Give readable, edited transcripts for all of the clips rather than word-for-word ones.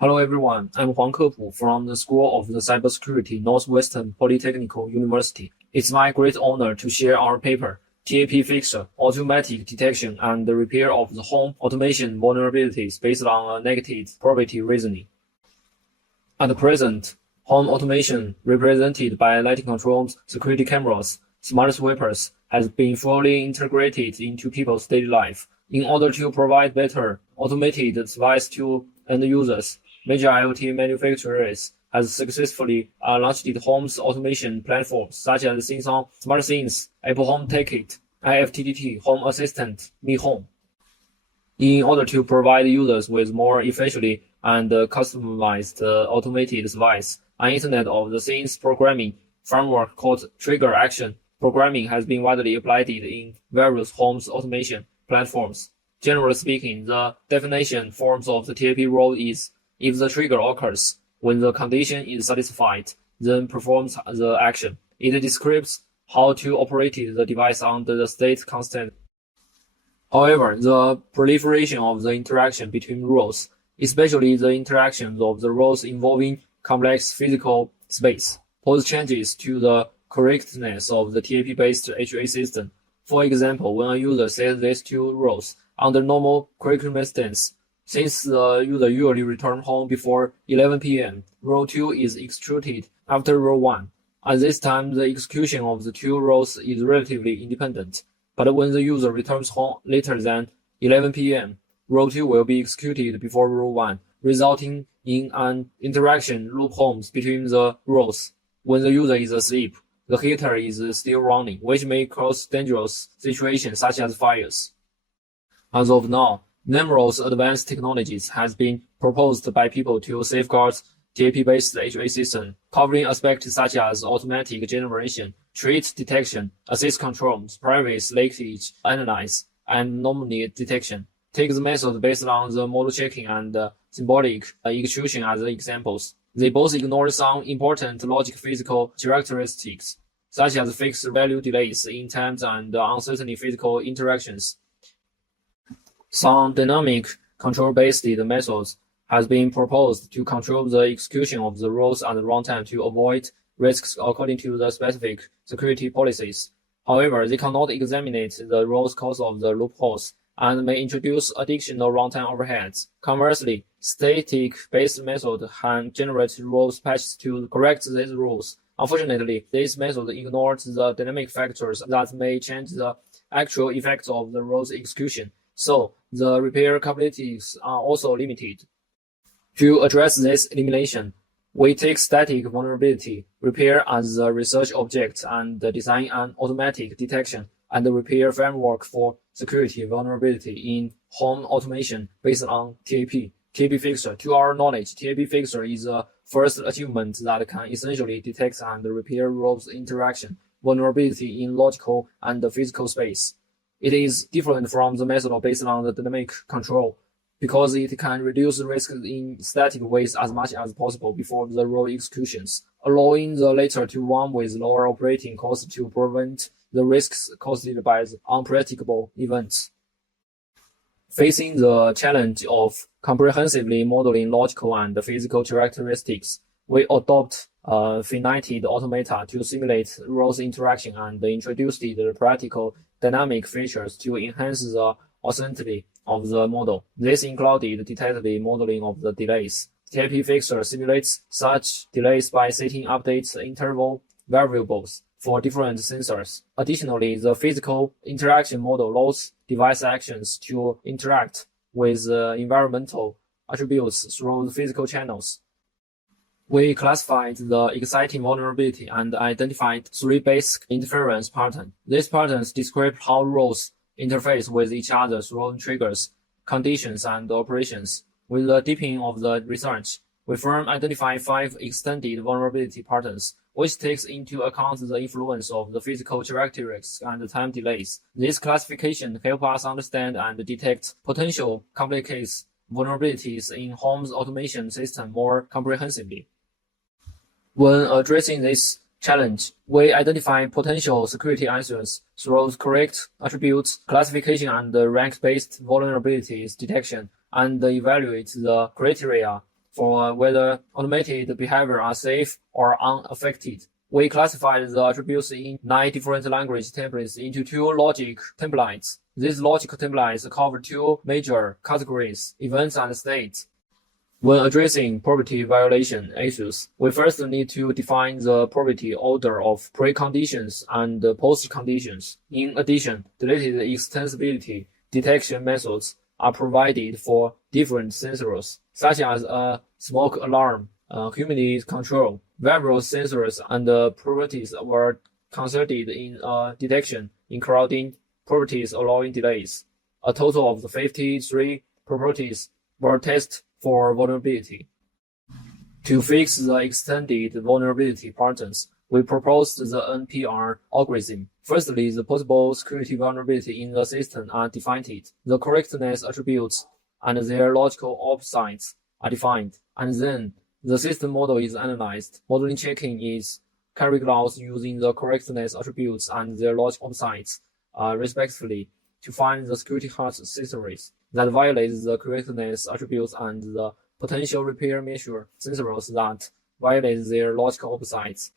Hello everyone, I'm Huang Kepu from the School of the Cybersecurity, Northwestern Polytechnical University. It's my great honor to share our paper, TAPFixer, Automatic Detection and Repair of the Home Automation Vulnerabilities based on a Negated-property reasoning. At present, home automation, represented by lighting controls, security cameras, smart sweepers, has been fully integrated into people's daily life. In order to provide better automated advice to end users, major IoT manufacturers have successfully launched home automation platforms such as Samsung SmartThings, Apple Home Ticket, IFTTT Home Assistant, Mi Home. In order to provide users with more efficiently and customized automated advice, an Internet of the Things programming framework called Trigger Action Programming has been widely applied in various home automation platforms. Generally speaking, the definition forms of the TAP rule is if the trigger occurs when the condition is satisfied, then performs the action. It describes how to operate the device under the state constant. However, the proliferation of the interaction between rules, especially the interactions of the rules involving complex physical space, pose changes to the correctness of the TAP-based HA system. For example, when a user sets these two rules under normal circumstances, since the user usually returns home before 11 p.m., rule 2 is executed after rule 1. At this time, the execution of the two rules is relatively independent. But when the user returns home later than 11 p.m., rule 2 will be executed before rule 1, resulting in an interaction loop between the rules. When the user is asleep, the heater is still running, which may cause dangerous situations such as fires. As of now, numerous advanced technologies have been proposed by people to safeguard TAP-based HA system, covering aspects such as automatic generation, trait detection, access control, privacy leakage analysis, and anomaly detection. Take the method based on the model checking and symbolic execution as examples. They both ignore some important logic physical characteristics, such as fixed value delays in times and uncertain physical interactions. Some dynamic control-based methods has been proposed to control the execution of the rules at runtime to avoid risks according to the specific security policies. However, they cannot examine the rules cause of the loopholes and may introduce additional runtime overheads. Conversely, static-based method can generate rules patches to correct these rules. Unfortunately, this method ignores the dynamic factors that may change the actual effects of the rules execution, so the repair capabilities are also limited. To address this elimination, we take static vulnerability repair as the research object and design an automatic detection and repair framework for security vulnerability in home automation based on TAP. TAPFixer. To our knowledge, TAPFixer is the first achievement that can essentially detect and repair rules interaction vulnerability in logical and physical space. It is different from the method based on the dynamic control because it can reduce risks in static ways as much as possible before the rule executions, allowing the latter to run with lower operating costs to prevent the risks caused by unpredictable events. Facing the challenge of comprehensively modeling logical and physical characteristics, we adopt finite automata to simulate rules interaction and introduced the practical dynamic features to enhance the authenticity of the model. This included detailed modeling of the delays. TAPFixer simulates such delays by setting update interval variables for different sensors. Additionally, the physical interaction model allows device actions to interact with environmental attributes through the physical channels. We classified the exciting vulnerability and identified 3 basic interference patterns. These patterns describe how rules interface with each other through triggers, conditions, and operations. With the deepening of the research, we firm identify 5 extended vulnerability patterns, which takes into account the influence of the physical characteristics and time delays. This classification helps us understand and detect potential complicated vulnerabilities in home automation system more comprehensively. When addressing this challenge, we identify potential security issues through correct attributes classification and rank-based vulnerabilities detection, and evaluate the criteria for whether automated behavior are safe or unaffected. We classified the attributes in 9 different language templates into 2 logic templates. These logic templates cover 2 major categories, events and states. When addressing property violation issues, we first need to define the property order of preconditions and postconditions. In addition, deleted extensibility detection methods are provided for different sensors, such as a smoke alarm, humidity control. Various sensors and properties were considered in detection, including properties allowing delays. A total of 53 properties were tested for vulnerability. To fix the extended vulnerability patterns, we proposed the NPR algorithm. Firstly, the possible security vulnerability in the system are defined. The correctness attributes and their logical opposites are defined, and then the system model is analyzed. Modeling checking is carried out using the correctness attributes and their logical opposites, respectively, to find the security hard sensors that violate the correctness attributes and the potential repair measure sensors that violate their logical opposites.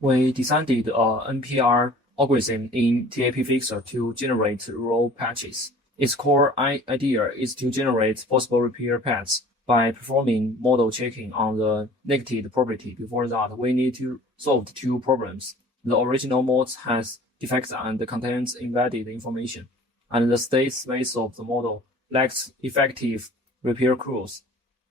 We designed a NPR algorithm in TAPFixer to generate raw patches. Its core idea is to generate possible repair paths by performing model checking on the negated property. Before that, we need to solve 2 problems. The original mode has defects and contains embedded information, and the state space of the model lacks effective repair clues.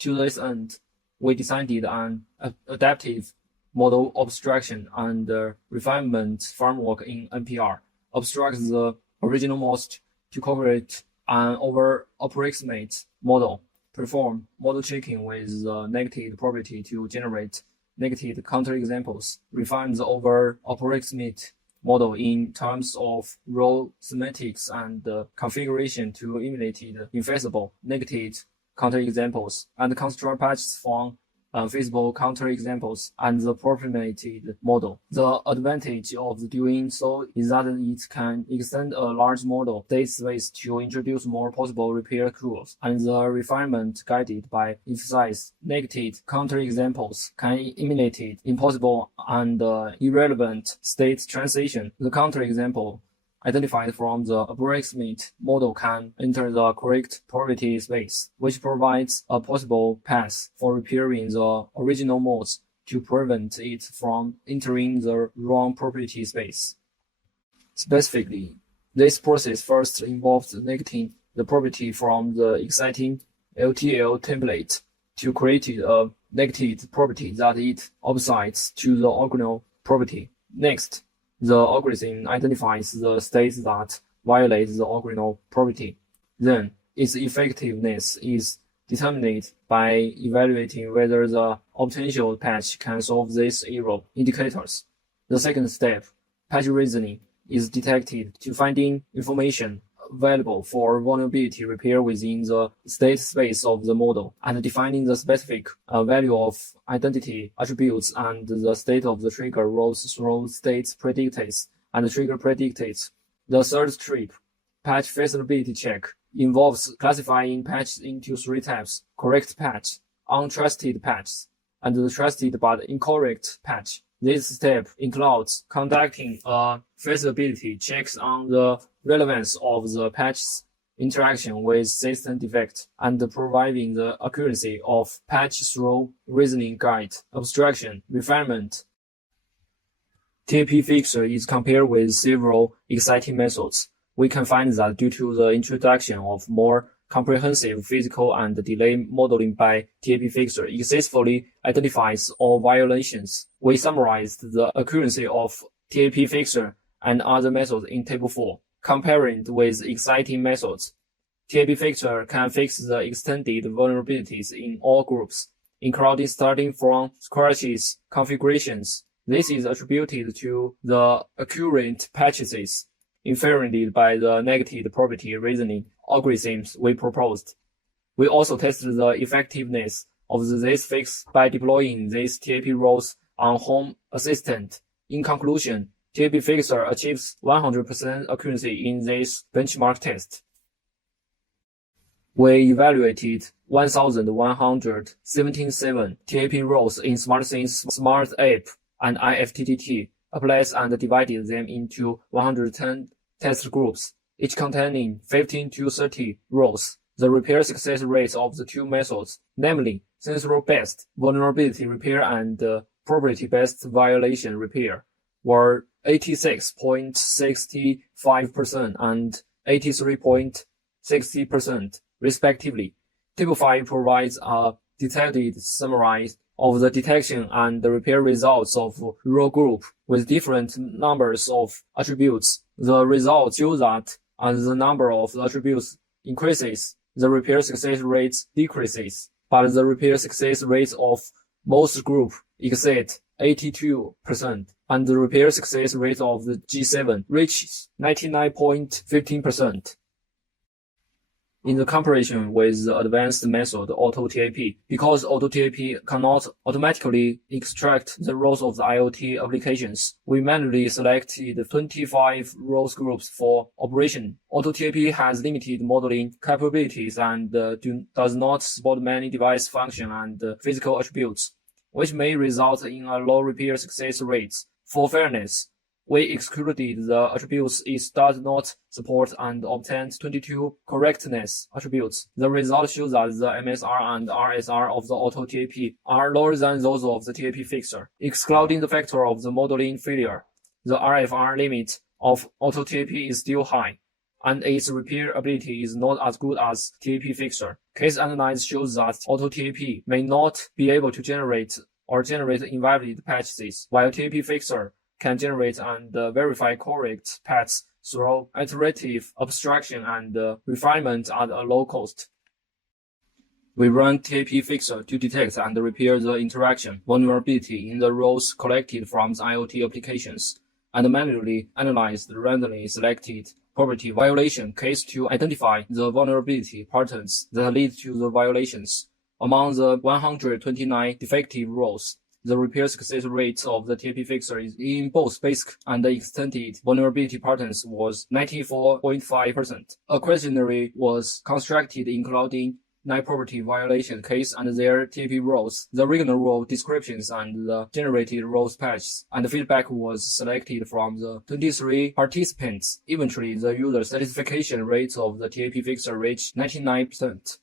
To this end, we designed an adaptive model abstraction and refinement framework in NPR. Abstract the original most to correlate an over-approximate model. Perform model checking with the negated property to generate negative counterexamples. Refine the over-approximate model in terms of raw semantics and configuration to eliminate infeasible negative counterexamples, and construct patches from feasible counterexamples and the appropriate model. The advantage of doing so is that it can extend a large model state space to introduce more possible repair clues, and the refinement guided by emphasize negative counterexamples can eliminate impossible and irrelevant state transition. The counterexample identified from the approximate model can enter the correct property space, which provides a possible path for repairing the original modes to prevent it from entering the wrong property space. Specifically, this process first involves negating the property from the existing LTL template to create a negated property that it opposites to the original property. Next, the algorithm identifies the states that violate the original property. Then, its effectiveness is determined by evaluating whether the potential patch can solve these error indicators. The second step, patch reasoning, is detected to finding information available for vulnerability repair within the state space of the model, and defining the specific value of identity attributes and the state of the trigger rows through state predictates and trigger predictates. The third step, patch feasibility check, involves classifying patches into 3 types: correct patch, untrusted patch, and the trusted but incorrect patch. This step includes conducting a feasibility checks on the relevance of the patch's interaction with system defect and providing the accuracy of patch through reasoning guide, abstraction, refinement. TAPFixer is compared with several exciting methods. We can find that due to the introduction of more comprehensive physical and delay modeling by TAPFixer successfully identifies all violations. We summarized the accuracy of TAPFixer and other methods in Table 4. Comparing with exciting methods, TAPFixer can fix the extended vulnerabilities in all groups, including starting from scratches configurations. This is attributed to the accurate patches inferred by the negative property reasoning algorithms we proposed. We also tested the effectiveness of this fix by deploying these TAP roles on Home Assistant. In conclusion, TAPFixer achieves 100% accuracy in this benchmark test. We evaluated 1,177 TAP roles in SmartThings, Smart App, and IFTTT, applied and divided them into 110 test groups, each containing 15 to 30 roles. The repair success rates of the two methods, namely sensor-based vulnerability repair and property-based violation repair, were 86.65% and 83.60%, respectively. TAPFixer provides a detailed summary of the detection and the repair results of role group with different numbers of attributes. The results show that as the number of attributes increases, the repair success rate decreases, but the repair success rate of most groups exceed 82%, and the repair success rate of the G7 reaches 99.15%. In the comparison with the advanced method AutoTAP, because AutoTAP cannot automatically extract the roles of the IoT applications, we manually selected 25 roles groups for operation. AutoTAP has limited modeling capabilities and does not support many device functions and physical attributes, which may result in a low repair success rate. For fairness, we excluded the attributes it does not support and obtained 22 correctness attributes. The result shows that the MSR and RSR of the AutoTAP are lower than those of the TAPFixer. Excluding the factor of the modeling failure, the RFR limit of AutoTAP is still high, and its repair ability is not as good as TAPFixer. Case analysis shows that AutoTAP may not be able to generate invalid patches, while TAPFixer can generate and verify correct paths through iterative abstraction and refinement at a low cost. We run TAPFixer to detect and repair the interaction vulnerability in the roles collected from the IoT applications, and manually analyze the randomly selected property violation case to identify the vulnerability patterns that lead to the violations. Among the 129 defective roles, the repair success rate of the TAPFixer in both basic and extended vulnerability patterns was 94.5%. A questionnaire was constructed including 9 property violation cases and their TAP roles, the original role descriptions and the generated roles patches, and feedback was selected from the 23 participants. Eventually, the user satisfaction rate of the TAPFixer reached 99%.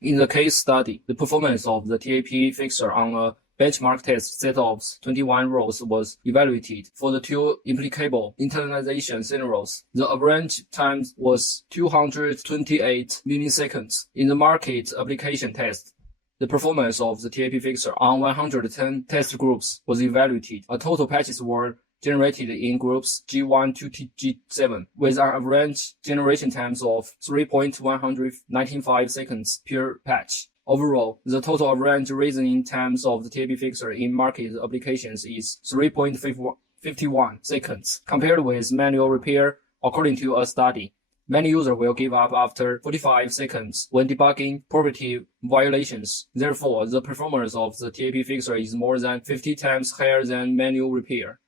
In the case study, the performance of the TAPFixer on a benchmark test set of 21 roles was evaluated. For the two implicable internalization scenarios, the average time was 228 milliseconds. In the market application test, the performance of the TAPFixer on 110 test groups was evaluated. A total patches were generated in groups G1 to G7, with an average generation times of 3.195 seconds per patch. Overall, the total average reasoning times of the TAPFixer in market applications is 3.51 seconds. Compared with manual repair, according to a study, many users will give up after 45 seconds when debugging property violations. Therefore, the performance of the TAPFixer is more than 50 times higher than manual repair.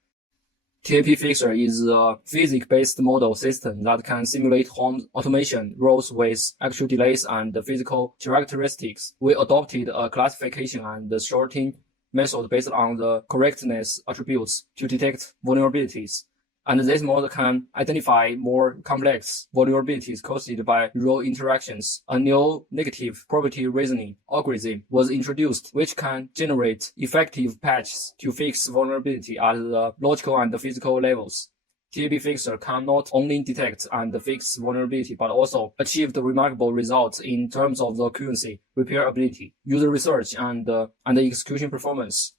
TAPFixer is a physics-based model system that can simulate home automation roles with actual delays and physical characteristics. We adopted a classification and sorting method based on the correctness attributes to detect vulnerabilities. And this model can identify more complex vulnerabilities caused by role interactions. A new negative-property reasoning algorithm was introduced, which can generate effective patches to fix vulnerability at the logical and physical levels. TAPFixer can not only detect and fix vulnerability, but also achieve the remarkable results in terms of the accuracy, repairability, user research, and the execution performance.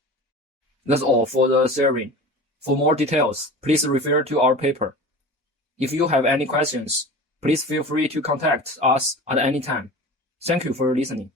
That's all for the theory. For more details, please refer to our paper. If you have any questions, please feel free to contact us at any time. Thank you for listening.